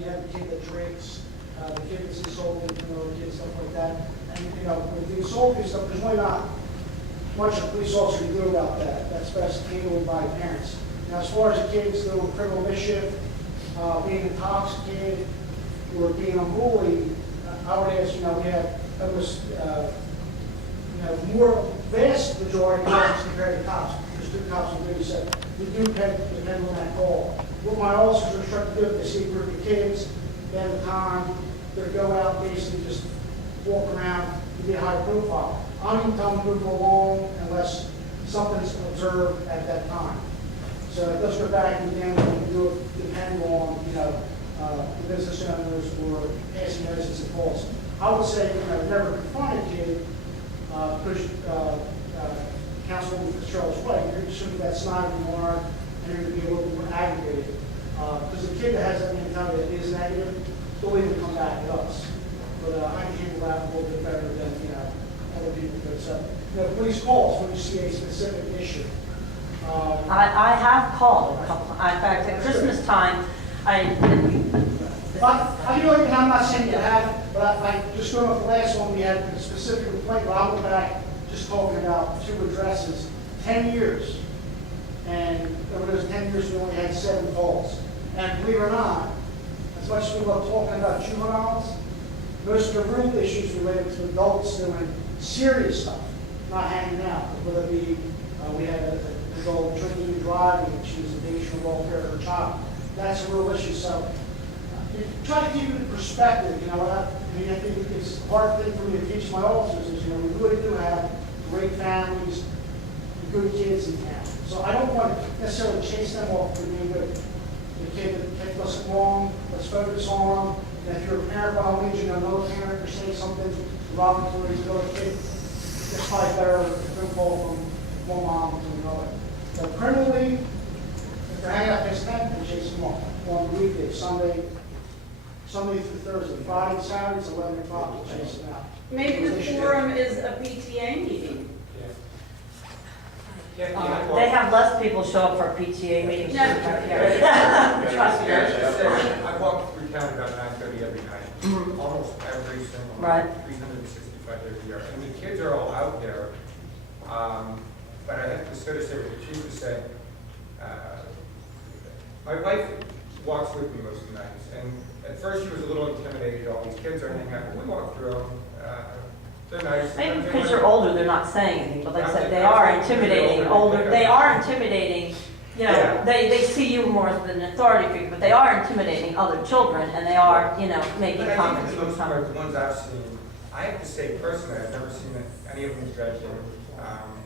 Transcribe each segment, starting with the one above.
you have the kid that drinks, the kid that's insulting, the kid, stuff like that. And, with the insulting stuff, there's really not much a police officer can do about that. That's best handled by parents. Now, as far as the kids doing criminal mischief, being intoxicated, or being unruly, I would ask, we have almost, more vast majority of cases compared to cops. There's two cops on duty, so we do depend on that call. What my officers are trying to do, if they see a group of kids, they have the time, they're go out basically just walk around to be a high profile. I don't even tell them to move along unless something's observed at that time. So it does go back and again, we do depend on, the business owners or passing notices and calls. I would say, never confront a kid, push Councilwoman Fitzgerald's way. You're assuming that's not anymore, and you're going to be a little bit more aggravated. Because the kid that has that mentality that is negative, they'll even come back at us. But I can handle that a little bit better than, other people could. So, police calls when you see a specific issue. I have called a couple. In fact, at Christmas time, I feel like, and I'm not saying you have, but I just going off the last one, we had a specific complaint, but I'll go back just talking about 2 addresses, 10 years. And over those 10 years, we only had 7 calls. And believe it or not, as much as we love talking about juveniles, most of the real issues related to adults doing serious stuff, not hanging out. Whether it be, we had a adult drinking and driving, she was a danger of welfare of her child. That's a real issue. So you try to keep it in perspective. I think it's a hard thing for me to teach my officers is, we really do have great families, good kids in town. So I don't want to necessarily chase them off for being good. The kid that does something wrong, let's focus on them. And if you're a parent, by all means, another parent or say something derogatory to another kid, it's probably better if they fall from one mom to another. But criminally, if they're hanging out past 10, then chase them off. On the weekday, Sunday through Thursday, Friday and Saturday, it's 11 o'clock, we'll chase them out. Maybe the forum is a PTA meeting. they have less people show up for PTA meetings. Trust me. I walk through town about 9:30 every night, almost every single night, 365 days a year. And the kids are all out there. But I have to sort of say what the chief was saying. My wife walks with me most of the nights, and at first she was a little intimidated. All these kids are hanging out. We walk through them. They're nice. Maybe because you're older, they're not saying anything, but like I said, they are intimidating. They are intimidating. They see you more as an authority figure, but they are intimidating other children, and they are, making comments. But I think for the most part, the ones I've seen, I have to say personally, I've never seen any of them drinking.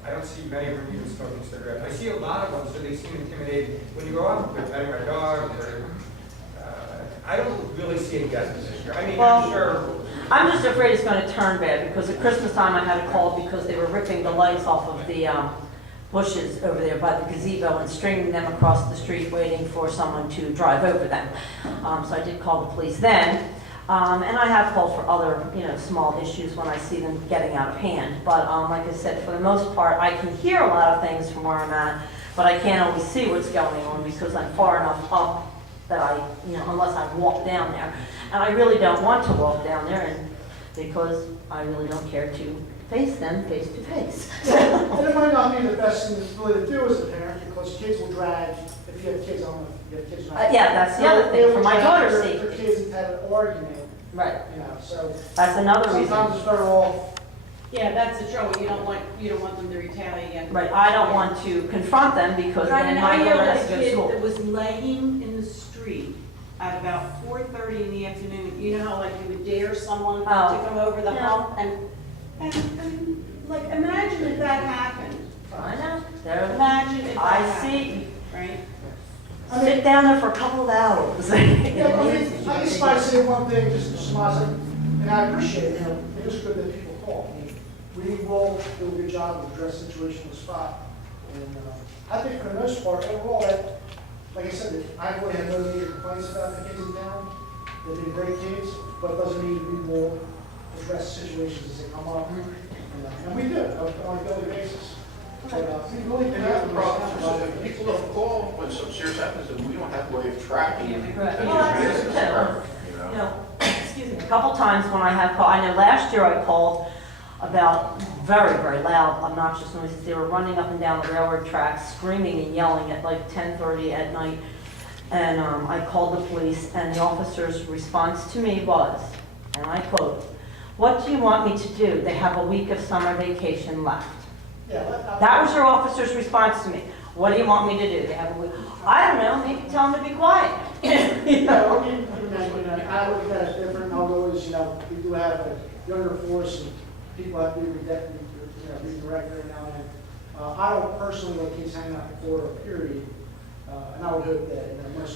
I don't see many of them even smoking cigarettes. I see a lot of them, so they seem intimidating. When you go out, they're petting my dog. I don't really see any death this year. I mean, I'm sure. I'm just afraid it's going to turn bad because at Christmas time I had a call because they were ripping the lights off of the bushes over there by the gazebo and stringing them across the street waiting for someone to drive over them. So I did call the police then. And I have called for other, small issues when I see them getting out of hand. But like I said, for the most part, I can hear a lot of things from where I'm at, but I can't always see what's going on because I'm far enough up that I, unless I walk down there. And I really don't want to walk down there and because I really don't care to face them face to face. And it might not be the best thing really to do as a parent because kids will drag, if you have kids, I don't know if you have kids or not. Yeah, that's the other thing, for my daughter's sake. safety. For kids have had an argument. Right. So. That's another reason. Sometimes it's better off. Yeah, that's the trouble. You don't want them to retaliate. Right. I don't want to confront them because then my daughter has to go to school. I know a kid that was laying in the street at about 4:30 in the afternoon. You know how you would dare someone to come over the hump and imagine if that happened. I know. Imagine if that happened. see. Right. Sit down there for a couple of hours. I just might say one thing, just to surmise it, and I appreciate it. It is good that people call. We will do a good job of addressing the situation on the spot. And I think for the most part, overall, that, like I said, I really have no major complaints about the kids in town. They've been great kids, but it doesn't mean we will address situations as they come up. And we do on a daily basis. But, we really And the other problem is that people don't call when something serious happens, and we don't have a way of tracking it. Right. And Well, that's it's true, too. forever, you You know? know, excuse me, a couple times when I have called, I know last year I called about very, very loud, obnoxious noises. They were running up and down the railroad tracks, screaming and yelling at like 10:30 at night. And I called the police, and the officer's response to me was, and I quote, "What do you want me to do? They have a week of summer vacation left." Yeah, That was your officer's response to me. "What do you want me to do? They have a week." I don't know, maybe tell them to be quiet. You know? I look at that as different, although is, we do have a younger force and people have to be redirected every now and then. I don't personally like kids hanging out in Florida, period. And I would hope that,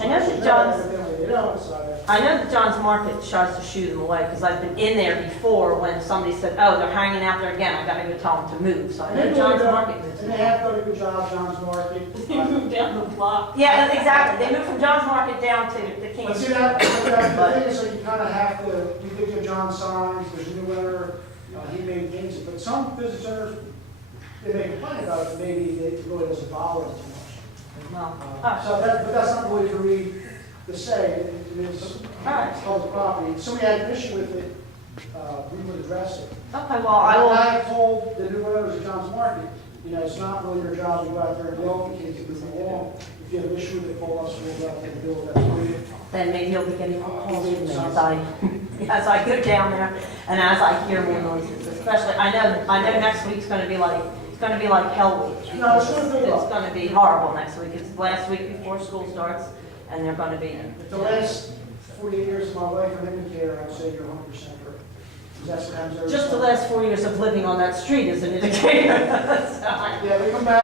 I know that John's- They don't, so. I know that John's Market tries to shoo them away, because I've been in there before when somebody said, "Oh, they're hanging out there again, I gotta go tell them to move." So I know John's Market moves. And they have done a good job, John's Market. They moved down the block. Yeah, exactly. They moved from John's Market down to the But see, King's. the thing is, like, you kind of have to, we did get John signs, there's a new owner, he maintains it, but some business owners, they may complain about it, maybe it really doesn't bother them too much. No. But that's not really for me to say, it is public property. If somebody had an issue with it, we would address it. Okay, well, I will. I told the new owners of John's Market, it's not really your job to go out there and yell at kids to move along. If you have an issue with it, call us, we'll go out there and deal with that for you. Then maybe you'll be getting more calls from me as I go down there and as I hear more noises, especially, I know next week's gonna be like, it's gonna be like hell week. No, it's gonna be It's rough. gonna be horrible next week. It's the last week before school starts, and they're gonna be. The last 48 years of my life in Indicator, I'd say you're 100% correct. Because that's what happens every Just the time. last 4 years of living on that street is an indicator. So, Yeah, we come back.